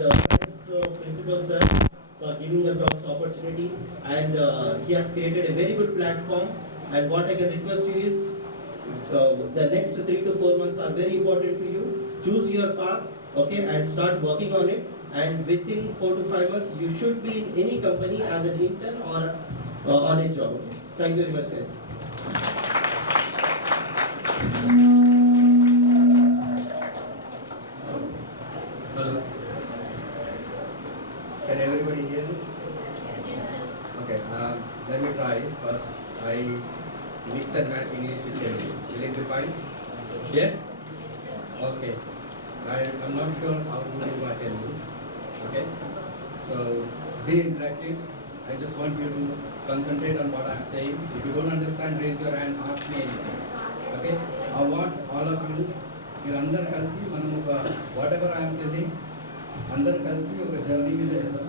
and thanks Principal Sir for giving us this opportunity, and he has created a very good platform. And what I can request you is, the next 3 to 4 months are very important to you. Choose your path, okay, and start working on it. And within 4 to 5 months, you should be in any company as an intern or on a job. Okay? Thank you very much, guys. Hello. Can everybody hear me? Okay, let me try first. I mix and match English with Telugu. Will it be fine? Yeah? Okay. I'm not sure how to do my Telugu. Okay? So, be interactive. I just want you to concentrate on what I'm saying. If you don't understand, raise your hand, ask me anything. Okay? I want all of you, మీరందరూ కలిసి మనం ఒక what ever I'm telling అందరు కలిసి ఒక జర్నీ మీద వెళ్దాం,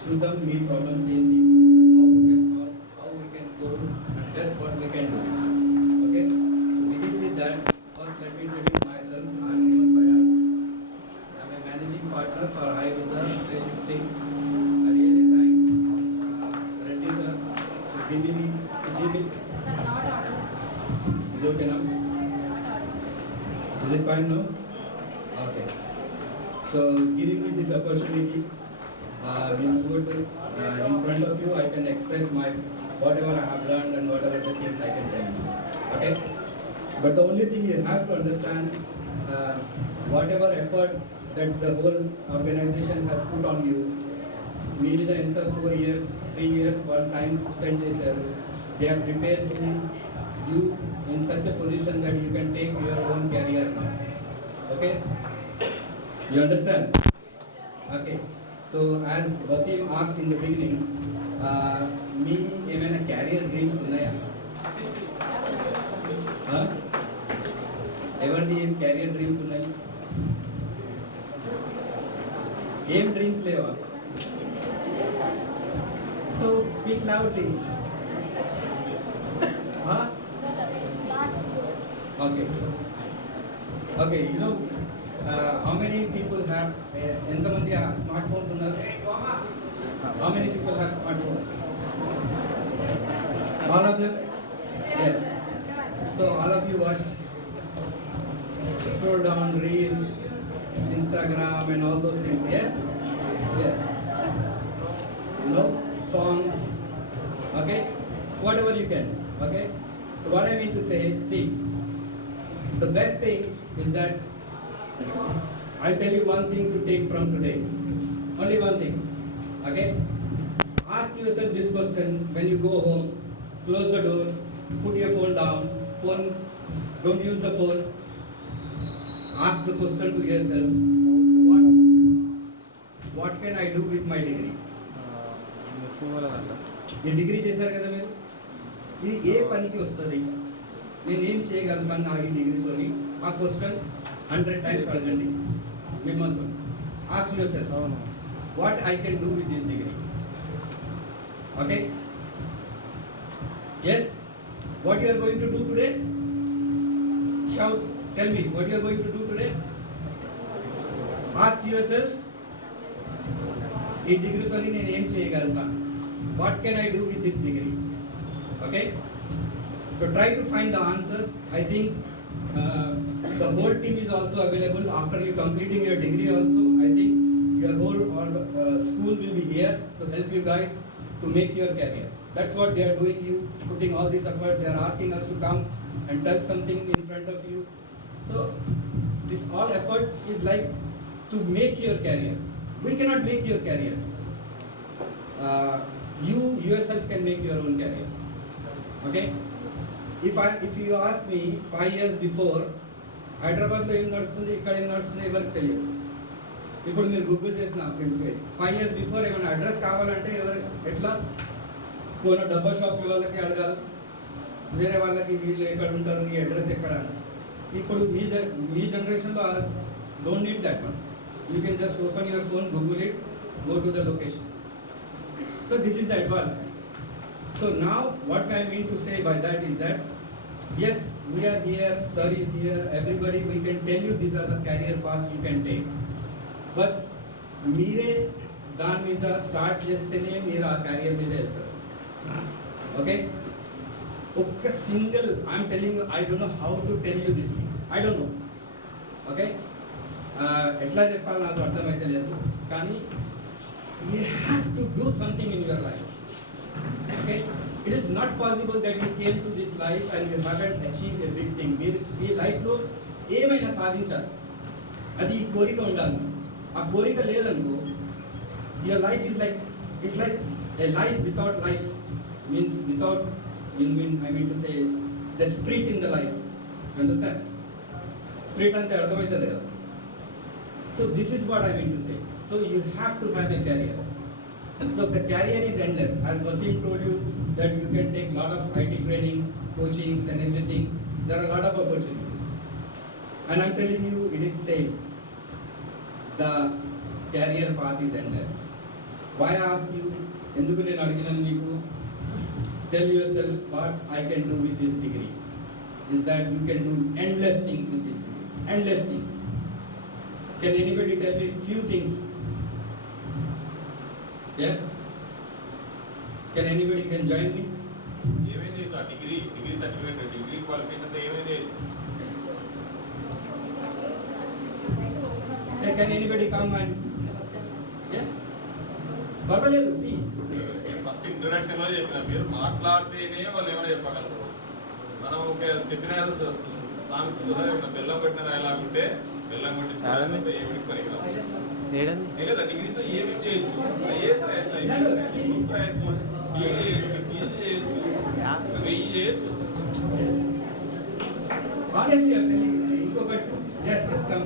చూద్దాం మీ ప్రాబ్లమ్స్ ఏంటి, how we can solve, how we can go and best what we can do. Okay, begin with that. First let me introduce my self. I'm Umar Fayaz. I'm a managing partner for iVisa 360. I really thank Reddy sir to give me is okay now? Is it fine now? Okay. So giving me this opportunity, in front of you, I can express my whatever I have learned and whatever the things I can tell you. Okay. But the only thing you have to understand, whatever effort that the whole organization has put on you, maybe the entire 4 years, 3 years, one time spent this year, they have prepared you in such a position that you can take your own career now. Okay? You understand? Okay. So as Wasim asked in the beginning, me ఏమైనా career dreams ఉన్నాయా? ఎవరిది ఏం career dreams ఉన్నాయి? ఏం డ్రీమ్స్ లేవా? So speak loudly. Huh? Okay. Okay, you know, how many people have ఎంతమంది smartphones ఉన్నారు? How many people have smartphones? All of them? Yes. So all of you watch, scroll down, reels, Instagram and all those things. Yes? Yes. You know, songs. Okay? Whatever you can. Okay? So what I mean to say, see, the best thing is that I'll tell you one thing to take from today. Only one thing. Okay? Ask yourself this question when you go home. Close the door. Put your phone down. Don't use the phone. Ask the question to yourself. What can I do with my degree? ఈ డిగ్రీ చేశారు కదా మీరు, ఇది ఏ పనికి వస్తుంది, నేను ఏం చేయగలుగుతాను నా ఈ డిగ్రీతోని? ఆ క్వశ్చన్ 100 times అడగండి మిమ్మల్ని. Ask yourself, what I can do with this degree. Okay, yes, what you are going to do today? Shout, tell me what you are going to do today. Ask yourself, ఈ డిగ్రీతోని నేను ఏం చేయగలుగుతాను? What can I do with this degree? Okay? So try to find the answers. I think the whole team is also available after you completing your degree also. I think your whole school will be here to help you guys to make your career. That's what they are doing, you putting all this effort. They are asking us to come and tell something in front of you. So this all efforts is like to make your career. We cannot make your career. You yourself can make your own career. Okay? If you ask me 5 years before, హైదరాబాద్లో ఏం నడుస్తుంది, ఇక్కడ ఏం నడుస్తుంది ఎవరికి తెలియదు. ఇప్పుడు మీరు గూగుల్ చేసిన 5 years బిఫోర్ ఏమైనా అడ్రస్ కావాలంటే ఎట్లా కొన్ని డబ్బా షాప్ వాళ్ళకి అడగాలి, వేరే వాళ్ళకి వీళ్ళు ఎక్కడ ఉంటారు, ఈ అడ్రస్ ఎక్కడ. ఇప్పుడు మీ జనరేషన్లో don't need that one. You can just open your phone, Google it, go to the location. So this is the advantage. So now what I mean to say by that is that yes, we are here, sir is here, everybody, we can tell you these are the career paths you can take. But మీరే దాని మీద స్టార్ట్ చేస్తేనే మీరు ఆ క్యారియర్ మీద వెళ్తారు. Okay, ఒక్క single I'm telling, I don't know how to tell you this things, I don't know. Okay, ఎట్లా చెప్పాలి నాకు అర్థమైతే లేదు, కానీ you have to do something in your life. Okay, it is not possible that you came to this life and you haven't achieve a big thing. మీరు ఈ లైఫ్లో ఏమైనా సాధించాలి, అది ఈ కోరిక ఉండాలి. ఆ కోరిక లేదనుకో, your life is like, it's like a life without life, means without, I mean to say the spirit in the life. Understand? Spirit ante ardhamaitadi kada. So this is what I mean to say. So you have to have a career. So the career is endless. As Wasim told you that you can take lot of IT trainings, coachings and everything. There are a lot of opportunities. And I'm telling you, it is same. The career path is endless. Why I ask you? Enduku nenu adiginanu meeku. Tell yourself what I can do with this degree. Is that you can do endless things with this degree. Endless things. Can anybody tell me few things? Yeah? Can anybody can join me? ఏమేం చేయొచ్చు ఆ degree certificate degree క్వాలిఫికేషన్తో ఏమేం చేయొచ్చు? Yeah, can anybody come and yeah? పర్వాలేదు, see. First ఇంట్రొడక్షన్లో చెప్పిన మీరు మాట్లాడితేనే వాళ్ళు ఏమైనా చెప్పగలరు. మనం ఒక చెప్పిన సామెత బెల్లం కొట్టిన ఎలాగుంటే బెల్లం కొట్టి ఏమిటి పనికిరాదు. లేదా డిగ్రీతో ఏమేమి చేయొచ్చు, ఐఏఎస్ రాయొచ్చు, గ్రూప్ రాయొచ్చు, పీజీ చేయొచ్చు, చేయొచ్చు, 1000 చేయొచ్చు. Honestly, I'm telling you, ఇంకొకటి, yes, come.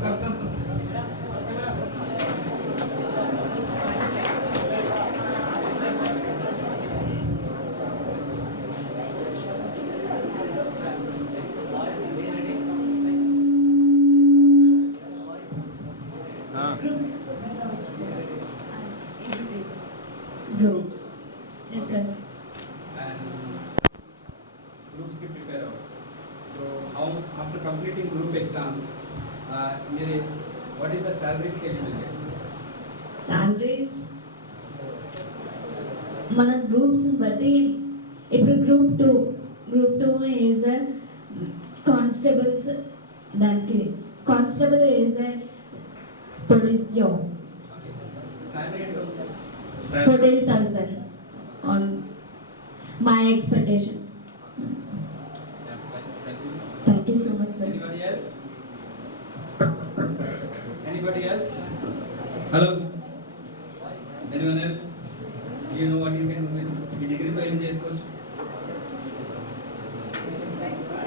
Groups. Yes, sir. And groups ki prepare also. So how after completing group exams, what is the salary scale you will get? Salaries మన గ్రూప్స్ బట్టి ఇప్పుడు గ్రూప్ టూ ఈజ్ కానిస్టేబుల్స్, దానికి constable is police job. Salary and 14,000 on my expectations. Yeah, fine. Thank you. Thank you so much, sir. Anybody else? Anybody else? Hello? Anyone else? Do you know what you can do with the degree by MJS?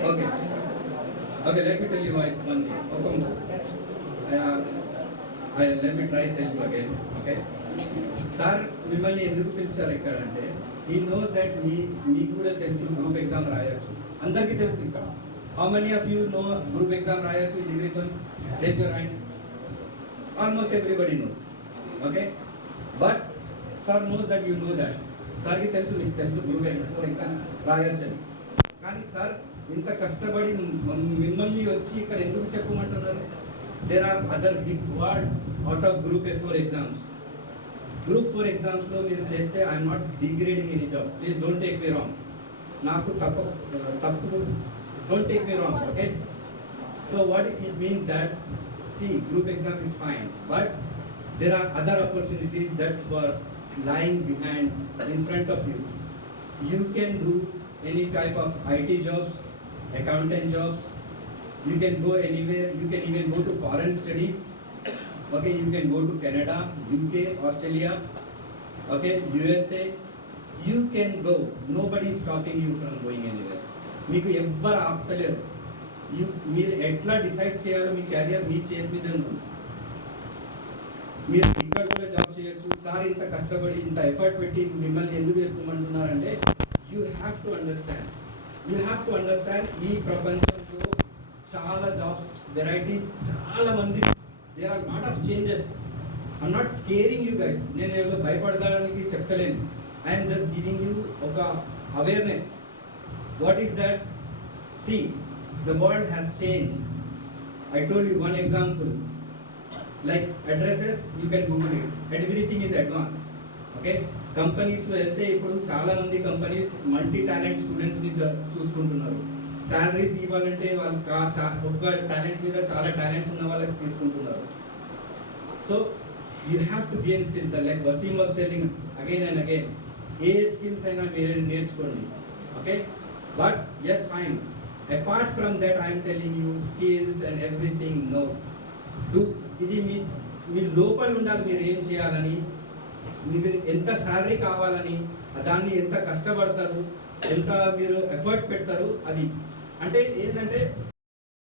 Okay. Okay, let me tell you one thing. Let me try tell you again. Okay. Sir మిమ్మల్ని ఎందుకు పిలిచారు ఇక్కడ అంటే, he knows that మీకు కూడా తెలుసు group exam రాయొచ్చు, అందరికీ తెలుసు. ఇక్కడ how many of you know group exam రాయొచ్చు ఈ డిగ్రీతో? Raise your hands. Almost everybody knows. Okay, but sir knows that you know that. సార్కి తెలుసు, మీకు తెలుసు గ్రూప్ ఎగ్జామ్ రాయొచ్చు అని. కానీ సార్ ఇంత కష్టపడి మిమ్మల్ని వచ్చి ఇక్కడ ఎందుకు చెప్పమంటున్నారు? There are other big word out of group A4 exams. Group 4 ఎగ్జామ్స్లో మీరు చేస్తే I am not degrading any job, please don't take me wrong. నాకు తప్పు don't take me wrong. Okay, so what it means that, see, group exam is fine, but there are other opportunities that's were lying behind in front of you. You can do any type of IT jobs, accountant jobs, you can go anywhere, you can even go to foreign studies. Okay, you can go to Canada, UK, Australia, okay, USA. You can go, nobody is stopping you from going anywhere. మీకు ఎవ్వరు ఆపుతలేరు. మీరు ఎట్లా డిసైడ్ చేయాలో మీ క్యారియర్ మీ చేతి మీద ఉంది. మీరు ఇక్కడ కూడా జాబ్ చేయొచ్చు. సార్ ఇంత కష్టపడి ఇంత ఎఫర్ట్ పెట్టి మిమ్మల్ని ఎందుకు చెప్పుకోమంటున్నారంటే, యూ హ్యావ్ టు అండర్స్టాండ్ ఈ ప్రపంచంలో చాలా జాబ్స్ వెరైటీస్, చాలా మంది, there are lot of changes. I'm not scaring you guys, నేను ఏదో భయపడడానికి చెప్తలేను. ఐఎమ్ జస్ట్ గివింగ్ యూ ఒక awareness. What is that? See, the world has changed. I told you one example. like addresses, you can Google it. Everything is advanced. Okay, కంపెనీస్లో వెళ్తే ఇప్పుడు చాలా మంది కంపెనీస్ మల్టీ టాలెంట్ స్టూడెంట్స్ని చూసుకుంటున్నారు. శాలరీస్ ఇవ్వాలంటే వాళ్ళు ఒక్క టాలెంట్ మీద చాలా టాలెంట్స్ ఉన్న వాళ్ళకి తీసుకుంటున్నారు. So you have to gain skills. Like Wasim was telling again and again, ఏ స్కిల్స్ అయినా మీరు నేర్చుకోండి. Okay, but yes fine, apart from that I'm telling you skills and everything no. ఇది మీ లోపల ఉండాలి. మీరు ఏం చేయాలని, మీరు ఎంత శాలరీ కావాలని, దాన్ని ఎంత కష్టపడతారు, ఎంత మీరు ఎఫర్ట్స్ పెడతారు, అది అంటే ఏంటంటే